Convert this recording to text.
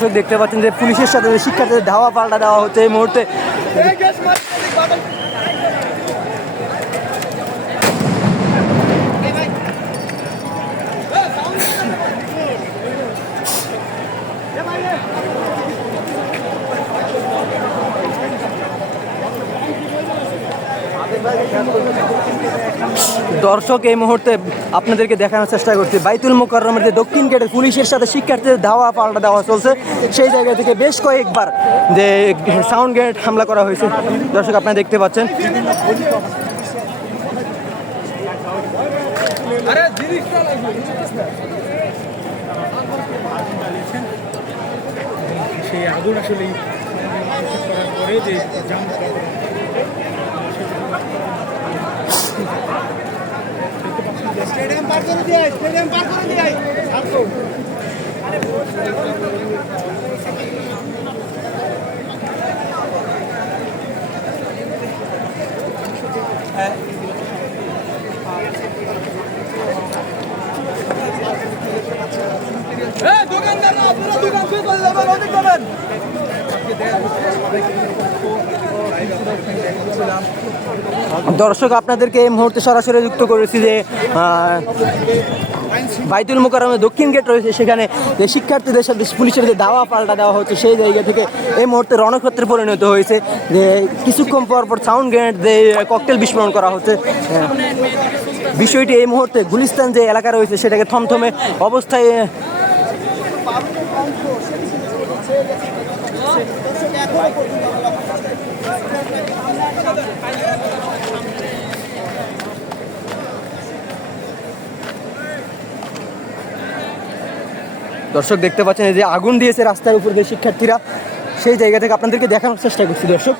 দর্শক দেখতে পাচ্ছেন যে পুলিশের সাথে শিক্ষার্থীদের ধাওয়া পাল্টা দেওয়া হচ্ছে এই মুহূর্তে। দর্শক এই মুহূর্তে আপনাদেরকে দেখানোর চেষ্টা করছি বাইতুল মোকাররমের যে দক্ষিণ গেটে পুলিশের সাথে শিক্ষার্থীদের ধাওয়া পাল্টা দেওয়া চলছে, সেই জায়গা থেকে বেশ কয়েকবার যে সাউন্ড গ্রেনেড হামলা করা হয়েছে। দর্শক আপনারা দেখতে পাচ্ছেন। সেই আগুন আসলে করার পরে যে জাম স্টেডিয়াম পার করে দিয়ে স্টেডিয়াম পার করে দিয়ে দোকানদাররা আপনারা দোকান ফেলে যাবেন, অধিক যাবেন। দর্শক আপনাদেরকে এই মুহূর্তে সরাসরি যুক্ত করেছি যে বাইতুল মোকাররমের দক্ষিণ গেট রয়েছে, সেখানে যে শিক্ষার্থীদের সাথে পুলিশের যে ধাওয়া পাল্টা দেওয়া হচ্ছে সেই জায়গা থেকে এই মুহূর্তে রণক্ষেত্রে পরিণত হয়েছে। যে কিছুক্ষণ পর সাউন্ড গ্রেনেড দিয়ে ককটেল বিস্ফোরণ করা হচ্ছে। বিষয়টি এই মুহূর্তে গুলিস্তান যে এলাকা রয়েছে সেটাকে থমথমে অবস্থায় দর্শক দেখতে পাচ্ছেন যে আগুন দিয়েছে রাস্তার উপর যে শিক্ষার্থীরা, সেই জায়গা থেকে আপনাদেরকে দেখানোর চেষ্টা করছি। দর্শক